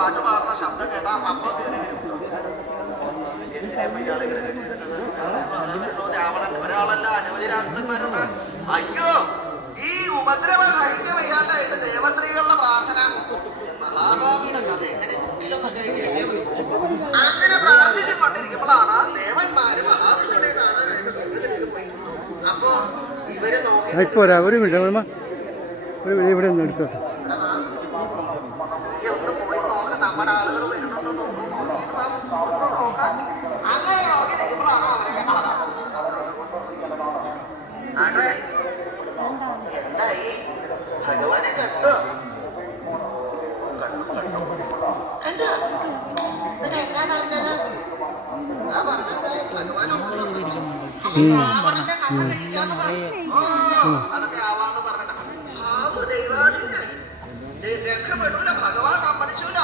പാട്ട് പാടുന്ന ശബ്ദം കേട്ടാ അപ്പം കയറി വരും. എന്തിനാ ഇയാളെ രാവണൻ ഒരാളല്ല, അനവധി രാക്ഷസന്മാരുണ്ട്. അയ്യോ, ഈ ഉപദ്രവ സഹിക്ക വയ്യാണ്ടായിട്ട് ദേവസ്ത്രീകളുടെ പ്രാർത്ഥന മഹാഭാവിയുടെ കഥ എങ്ങനെ അങ്ങനെ പ്രാർത്ഥിച്ചു കൊണ്ടിരിക്കുമ്പോഴാണ് ദേവന്മാര് മഹാവിഷ്ണുവിനെ കാണാനായിട്ട് സ്വർഗത്തിലേക്ക് പോയി. അപ്പൊ ഇവര് നോക്കി ഇവിടെ ഒന്ന് എടുത്തോട്ടെ. ഒന്ന് പോയി നോക്ക, നമ്മുടെ ആളുകൾ വരുന്നുണ്ടോ നോക്കാൻ. അങ്ങനെ നോക്കി നിൽക്കുമ്പോഴാണ് അവരുടെ എന്തായി ഭഗവാനെ കണ്ടോ? കണ്ടു എന്നിട്ട് എന്താ പറഞ്ഞത്? എന്താ പറഞ്ഞത്? ഭഗവാനോട് ചോദിച്ചു. അതൊക്കെ ആവാന്ന് പറഞ്ഞ ദൈവാധീനായി രക്ഷപ്പെടൂല. ഭഗവാൻ സമ്മതിച്ചൂല.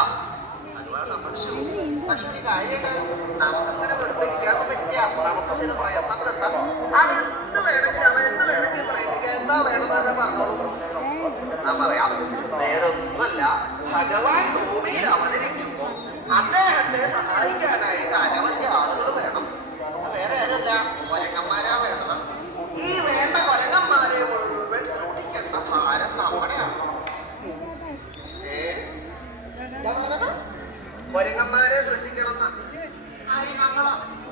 ഭഗവാൻ സമ്മതിച്ചു. പക്ഷെ ഈ കാര്യമൊക്കെ നമുക്കിങ്ങനെ വെറുതെ ഇരിക്കാൻ പറ്റില്ല. നമുക്ക് ചില പ്രയത്നങ്ങളുണ്ട്. അതെന്ത് വേണമെങ്കിൽ അവൻ എന്ത് വേണമെങ്കിൽ പ്രയത്നിക്കുക. എന്താ വേണമെന്ന് പറഞ്ഞോളൂ. ഞാൻ പറയാം, വേറൊന്നുമല്ല. ഭഗവാൻ ഭൂമിയിൽ അവതരിക്കുമ്പോൾ അദ്ദേഹത്തെ സഹായിക്കാനായി